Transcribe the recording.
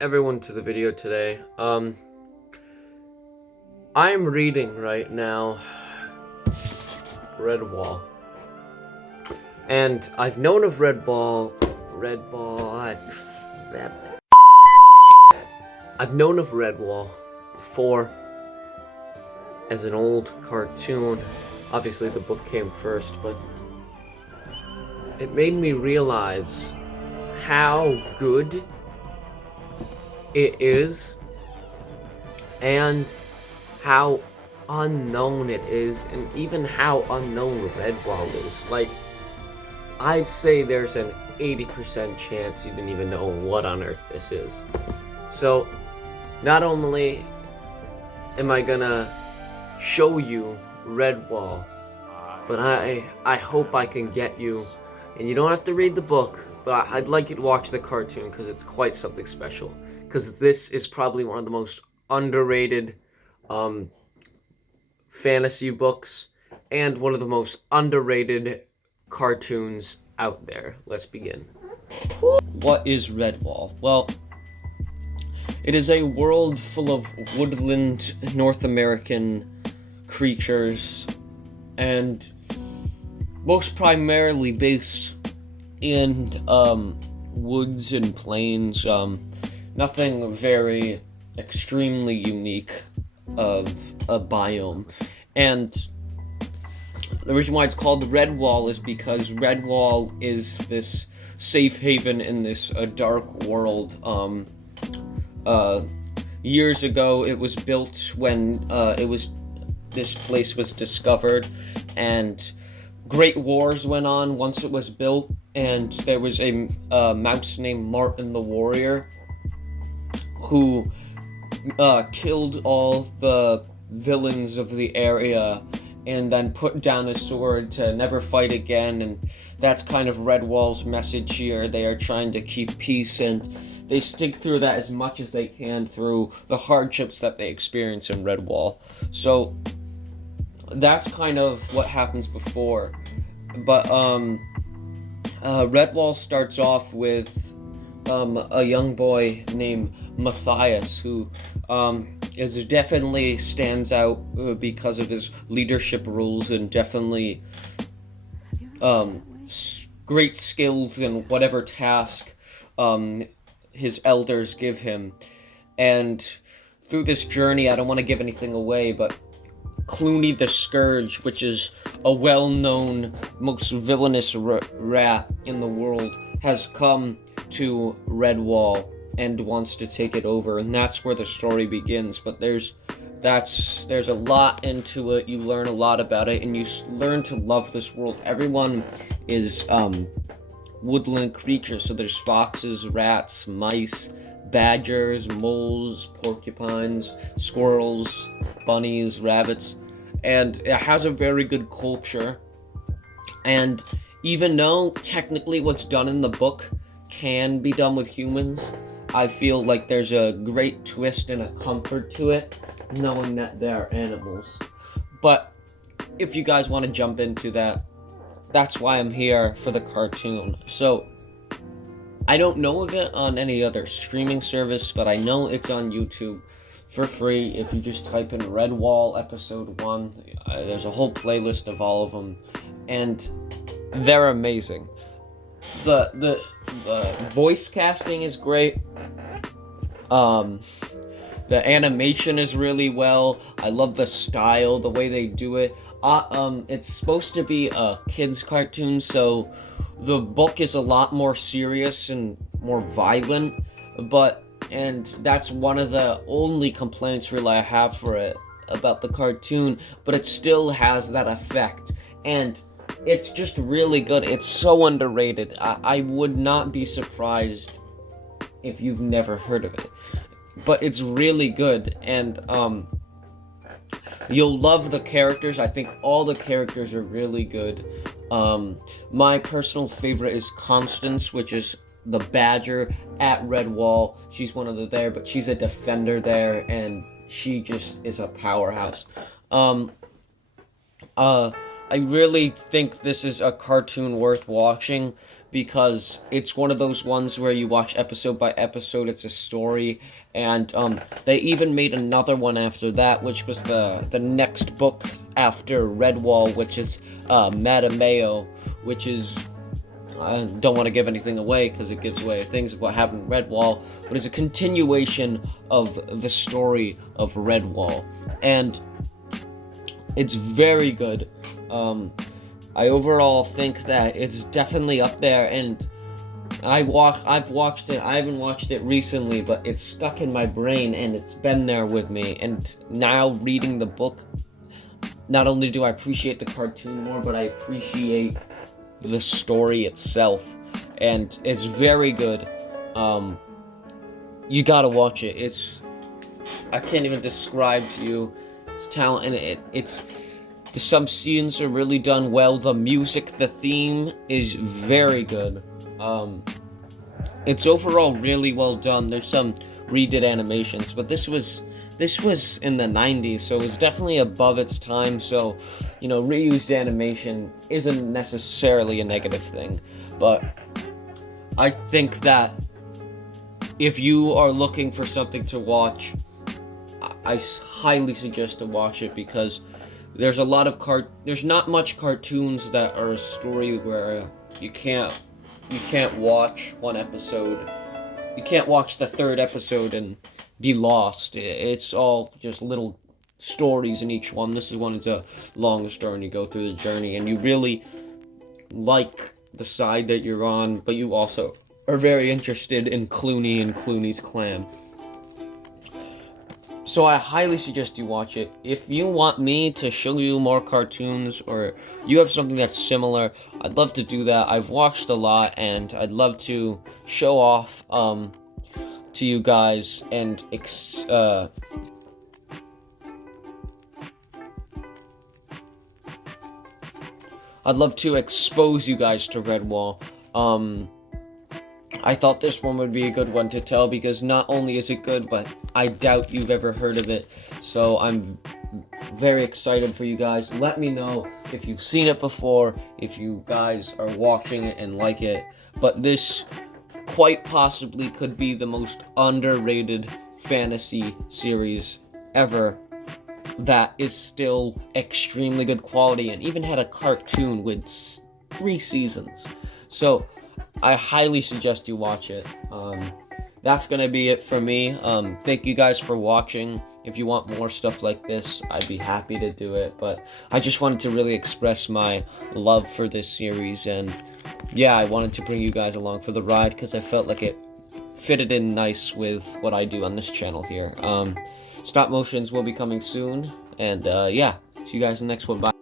Everyone to the video today. I'm reading right now Redwall. And I've known of I've known of Redwall before as an old cartoon. Obviously the book came first, but it made me realize how good it is and how unknown it is, and even how unknown Redwall is. Like, I'd say there's an 80% chance you didn't even know what on earth this is. So, not only am I gonna show you Redwall, but I hope I can get you, and you don't have to read the book, but I'd like you to watch the cartoon because it's quite something special. Because this is probably one of the most underrated fantasy books and one of the most underrated cartoons out there. Let's begin. What is Redwall? Well, it is a world full of woodland North American creatures, and most primarily based in woods and plains. Nothing very extremely unique of a biome. And the reason why it's called Redwall is because Redwall is this safe haven in this dark world. Years ago, it was built when this place was discovered, and great wars went on once it was built, and there was a mouse named Martin the Warrior who killed all the villains of the area and then put down his sword to never fight again. And that's kind of Redwall's message here. They are trying to keep peace, and they stick through that as much as they can through the hardships that they experience in Redwall. So that's kind of what happens before. But Redwall starts off with a young boy named Matthias, who is definitely stands out because of his leadership roles, and definitely great skills in whatever task his elders give him. And through this journey, I don't want to give anything away, but Clooney the Scourge, which is a well-known, most villainous rat in the world, has come to Redwall and wants to take it over, and that's where the story begins. But there's a lot into it. You learn a lot about it, and you learn to love this world. Everyone is woodland creatures, so there's foxes, rats, mice, badgers, moles, porcupines, squirrels, bunnies, rabbits, and it has a very good culture. And even though technically what's done in the book can be done with humans, I feel like there's a great twist and a comfort to it, knowing that they're animals. But if you guys want to jump into that, that's why I'm here for the cartoon. So I don't know of it on any other streaming service, but I know it's on YouTube for free. If you just type in Redwall episode 1, there's a whole playlist of all of them, and they're amazing. The voice casting is great. The animation is really well. I love the style, the way they do it. It's supposed to be a kids' cartoon, so the book is a lot more serious and more violent. And that's one of the only complaints really I have for it about the cartoon. But it still has that effect, and it's just really good. It's so underrated. I would not be surprised if you've never heard of it. But it's really good, and you'll love the characters. I think all the characters are really good. My personal favorite is Constance, which is the badger at Redwall. She's one of the there, but she's a defender there, and she just is a powerhouse. I really think this is a cartoon worth watching. because it's one of those ones where you watch episode by episode. It's a story, and they even made another one after that, which was the next book after Redwall, which is Matameo, which is, I don't want to give anything away because it gives away things of what happened in Redwall, but it's a continuation of the story of Redwall, and it's very good. I overall think that it's definitely up there, and I've watched it. I haven't watched it recently, but it's stuck in my brain, and it's been there with me. And now reading the book, not only do I appreciate the cartoon more, but I appreciate the story itself, and it's very good. You gotta watch it. I can't even describe to you its talent, and some scenes are really done well. The music, the theme is very good. It's overall really well done. There's some redid animations, but this was in the 90s, so it was definitely above its time. So, reused animation isn't necessarily a negative thing, but I think that if you are looking for something to watch, I highly suggest to watch it, because there's a lot of there's not much cartoons that are a story where you can't watch one episode. You can't watch the third episode and be lost. It's all just little stories in each one. This is one, it's a long story, and you go through the journey, and you really like the side that you're on, but you also are very interested in Clooney and Clooney's clan. So I highly suggest you watch it. If you want me to show you more cartoons, or you have something that's similar, I'd love to do that. I've watched a lot, and I'd love to show off to you guys, and I'd love to expose you guys to Redwall. I thought this one would be a good one to tell, because not only is it good, but I doubt you've ever heard of it. So I'm very excited for you guys. Let me know if you've seen it before, if you guys are watching it and like it. But this quite possibly could be the most underrated fantasy series ever, that is still extremely good quality, and even had a cartoon with 3 seasons. So I highly suggest you watch it. That's gonna be it for me. Thank you guys for watching. If you want more stuff like this, I'd be happy to do it, but I just wanted to really express my love for this series, and yeah, I wanted to bring you guys along for the ride, because I felt like it fitted in nice with what I do on this channel here. Stop motions will be coming soon, and yeah, see you guys in the next one. Bye.